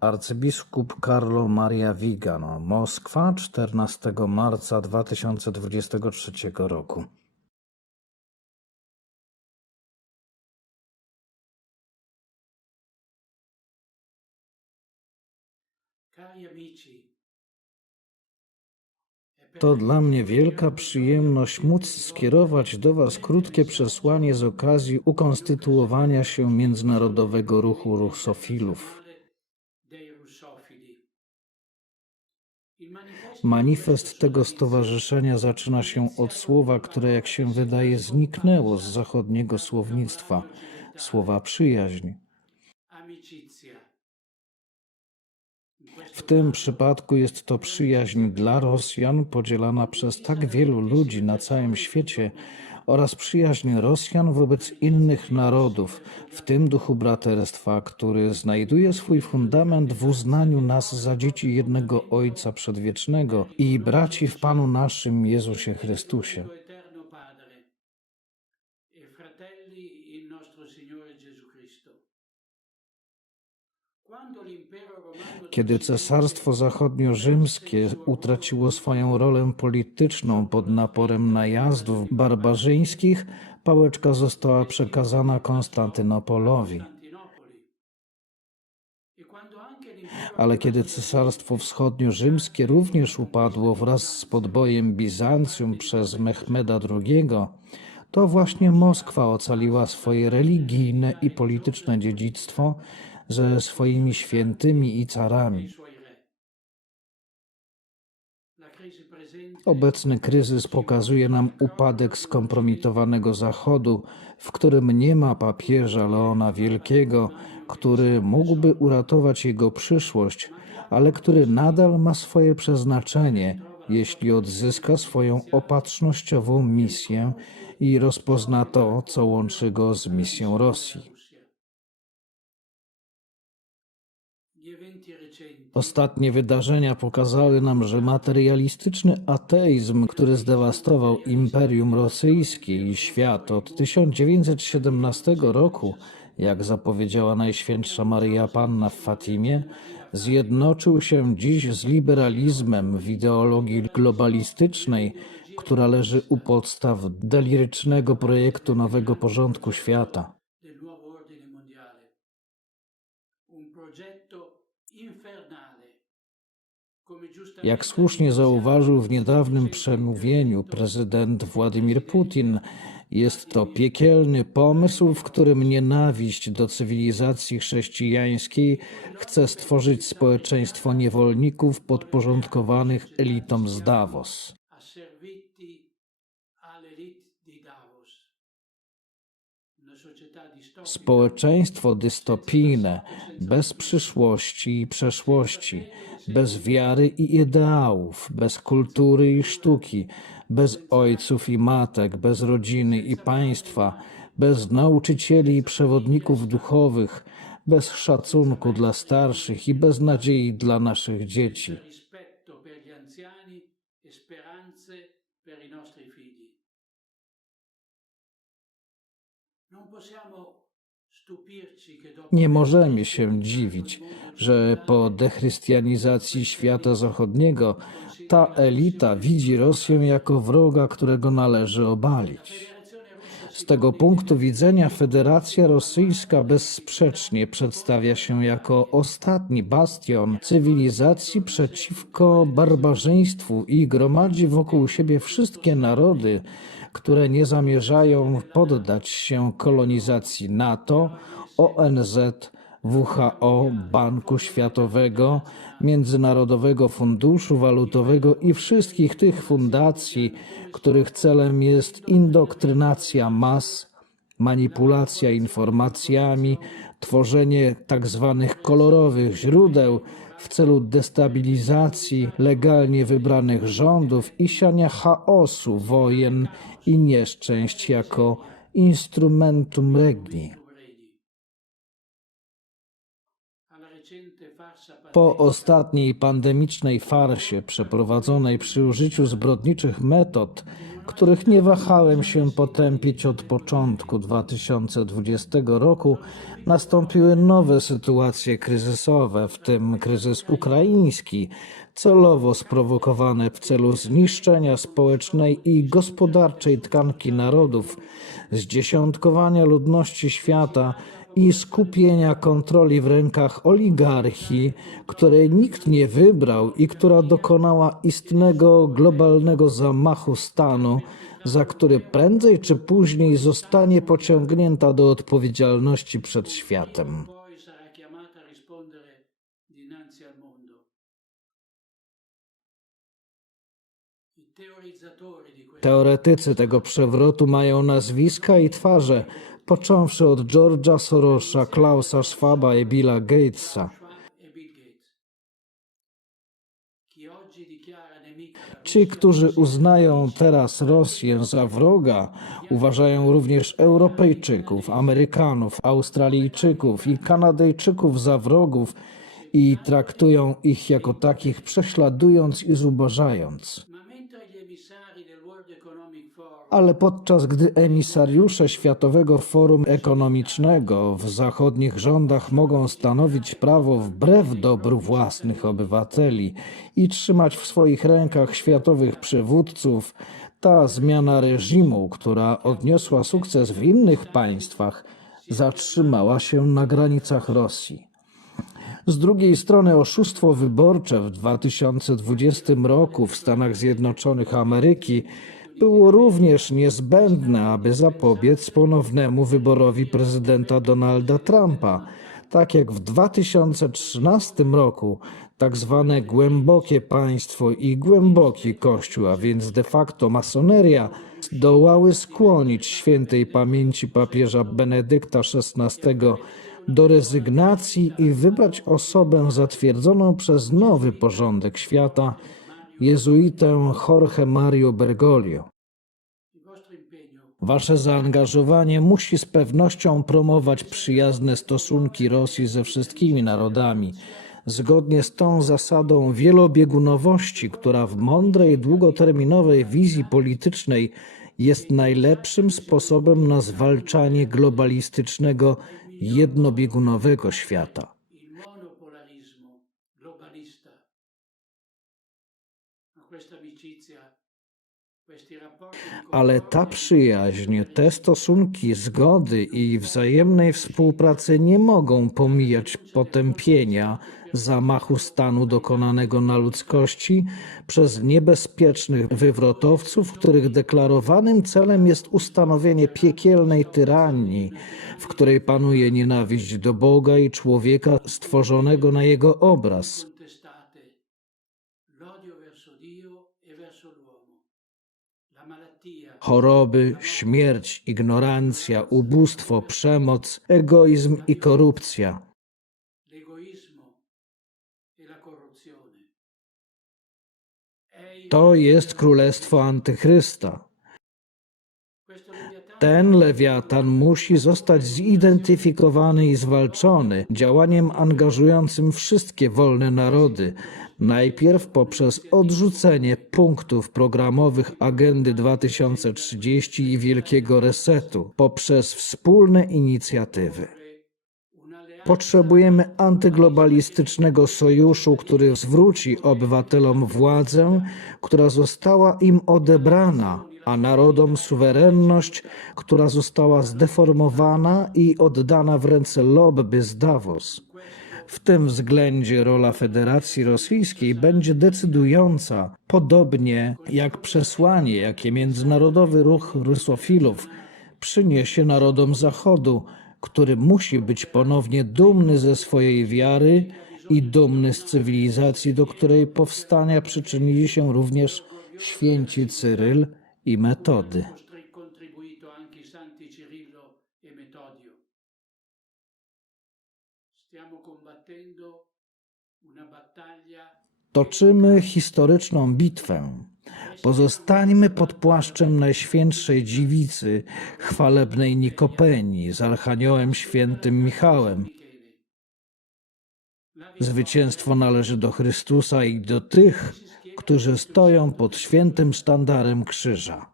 Arcybiskup Carlo Maria Vigano, Moskwa, 14 marca 2023 roku. To dla mnie wielka przyjemność móc skierować do Was krótkie przesłanie z okazji ukonstytuowania się Międzynarodowego Ruchu Rusofilów. Manifest tego stowarzyszenia zaczyna się od słowa, które, jak się wydaje, zniknęło z zachodniego słownictwa słowa przyjaźń. W tym przypadku jest to przyjaźń dla Rosjan podzielana przez tak wielu ludzi na całym świecie oraz przyjaźń Rosjan wobec innych narodów, w tym duchu braterstwa, który znajduje swój fundament w uznaniu nas za dzieci jednego Ojca Przedwiecznego i braci w Panu naszym Jezusie Chrystusie. Kiedy Cesarstwo Zachodnio-Rzymskie utraciło swoją rolę polityczną pod naporem najazdów barbarzyńskich, pałeczka została przekazana Konstantynopolowi. Ale kiedy Cesarstwo Wschodnio-Rzymskie również upadło wraz z podbojem Bizancjum przez Mehmeda II, to właśnie Moskwa ocaliła swoje religijne i polityczne dziedzictwo ze swoimi świętymi i carami. Obecny kryzys pokazuje nam upadek skompromitowanego Zachodu, w którym nie ma papieża Leona Wielkiego, który mógłby uratować jego przyszłość, ale który nadal ma swoje przeznaczenie, jeśli odzyska swoją opatrznościową misję i rozpozna to, co łączy go z misją Rosji. Ostatnie wydarzenia pokazały nam, że materialistyczny ateizm, który zdewastował Imperium Rosyjskie i świat od 1917 roku, jak zapowiedziała Najświętsza Maryja Panna w Fatimie, zjednoczył się dziś z liberalizmem w ideologii globalistycznej, która leży u podstaw delirycznego projektu nowego porządku świata. Jak słusznie zauważył w niedawnym przemówieniu prezydent Władimir Putin, jest to piekielny pomysł, w którym nienawiść do cywilizacji chrześcijańskiej chce stworzyć społeczeństwo niewolników podporządkowanych elitom z Davos. Społeczeństwo dystopijne, bez przyszłości i przeszłości, bez wiary i ideałów, bez kultury i sztuki, bez ojców i matek, bez rodziny i państwa, bez nauczycieli i przewodników duchowych, bez szacunku dla starszych i bez nadziei dla naszych dzieci. Nie możemy się dziwić, że po dechrystianizacji świata zachodniego ta elita widzi Rosję jako wroga, którego należy obalić. Z tego punktu widzenia Federacja Rosyjska bezsprzecznie przedstawia się jako ostatni bastion cywilizacji przeciwko barbarzyństwu i gromadzi wokół siebie wszystkie narody, które nie zamierzają poddać się kolonizacji NATO, ONZ, WHO, Banku Światowego, Międzynarodowego Funduszu Walutowego i wszystkich tych fundacji, których celem jest indoktrynacja mas, manipulacja informacjami, tworzenie tzw. kolorowych źródeł w celu destabilizacji legalnie wybranych rządów i siania chaosu, wojen i nieszczęść jako instrumentum regni. Po ostatniej pandemicznej farsie przeprowadzonej przy użyciu zbrodniczych metod, których nie wahałem się potępić od początku 2020 roku, nastąpiły nowe sytuacje kryzysowe, w tym kryzys ukraiński, celowo sprowokowane w celu zniszczenia społecznej i gospodarczej tkanki narodów, zdziesiątkowania ludności świata i skupienia kontroli w rękach oligarchii, której nikt nie wybrał i która dokonała istnego globalnego zamachu stanu, za który prędzej czy później zostanie pociągnięta do odpowiedzialności przed światem. Teoretycy tego przewrotu mają nazwiska i twarze, począwszy od George'a Sorosza, Klausa Schwaba i Billa Gatesa. Ci, którzy uznają teraz Rosję za wroga, uważają również Europejczyków, Amerykanów, Australijczyków i Kanadyjczyków za wrogów i traktują ich jako takich, prześladując i zubożając. Ale podczas gdy emisariusze Światowego Forum Ekonomicznego w zachodnich rządach mogą stanowić prawo wbrew dobru własnych obywateli i trzymać w swoich rękach światowych przywódców, ta zmiana reżimu, która odniosła sukces w innych państwach, zatrzymała się na granicach Rosji. Z drugiej strony oszustwo wyborcze w 2020 roku w Stanach Zjednoczonych Ameryki było również niezbędne, aby zapobiec ponownemu wyborowi prezydenta Donalda Trumpa. Tak jak w 2013 roku tak zwane głębokie państwo i głęboki kościół, a więc de facto masoneria, zdołały skłonić świętej pamięci papieża Benedykta XVI do rezygnacji i wybrać osobę zatwierdzoną przez nowy porządek świata, jezuitę Jorge Mario Bergoglio. Wasze zaangażowanie musi z pewnością promować przyjazne stosunki Rosji ze wszystkimi narodami, zgodnie z tą zasadą wielobiegunowości, która w mądrej, długoterminowej wizji politycznej jest najlepszym sposobem na zwalczanie globalistycznego, jednobiegunowego świata. Ale ta przyjaźń, te stosunki zgody i wzajemnej współpracy nie mogą pomijać potępienia zamachu stanu dokonanego na ludzkości przez niebezpiecznych wywrotowców, których deklarowanym celem jest ustanowienie piekielnej tyranii, w której panuje nienawiść do Boga i człowieka stworzonego na jego obraz. Choroby, śmierć, ignorancja, ubóstwo, przemoc, egoizm i korupcja. e To jest królestwo Antychrysta. Ten lewiatan musi zostać zidentyfikowany i zwalczony działaniem angażującym wszystkie wolne narody. Najpierw poprzez odrzucenie punktów programowych Agendy 2030 i Wielkiego Resetu, poprzez wspólne inicjatywy. Potrzebujemy antyglobalistycznego sojuszu, który zwróci obywatelom władzę, która została im odebrana, a narodom suwerenność, która została zdeformowana i oddana w ręce lobby z Davos. W tym względzie rola Federacji Rosyjskiej będzie decydująca, podobnie jak przesłanie, jakie międzynarodowy ruch rusofilów przyniesie narodom Zachodu, który musi być ponownie dumny ze swojej wiary i dumny z cywilizacji, do której powstania przyczynili się również święci Cyryl i Metody. Toczymy historyczną bitwę. Pozostańmy pod płaszczem Najświętszej Dziewicy, chwalebnej Nikopenii z Archaniołem Świętym Michałem. Zwycięstwo należy do Chrystusa i do tych, którzy stoją pod świętym sztandarem krzyża.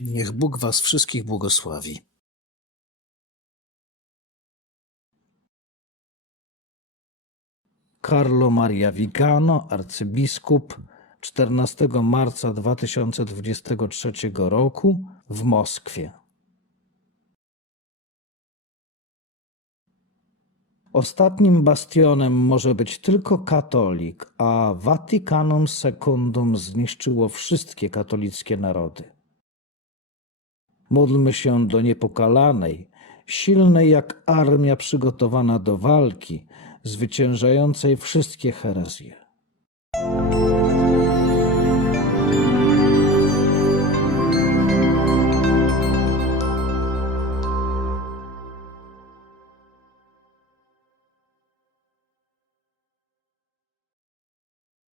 Niech Bóg was wszystkich błogosławi. Carlo Maria Vigano, arcybiskup, 14 marca 2023 roku w Moskwie. Ostatnim bastionem może być tylko katolik, a Vaticanum Secundum zniszczyło wszystkie katolickie narody. Módlmy się do niepokalanej, silnej jak armia przygotowana do walki, zwyciężającej wszystkie herezje.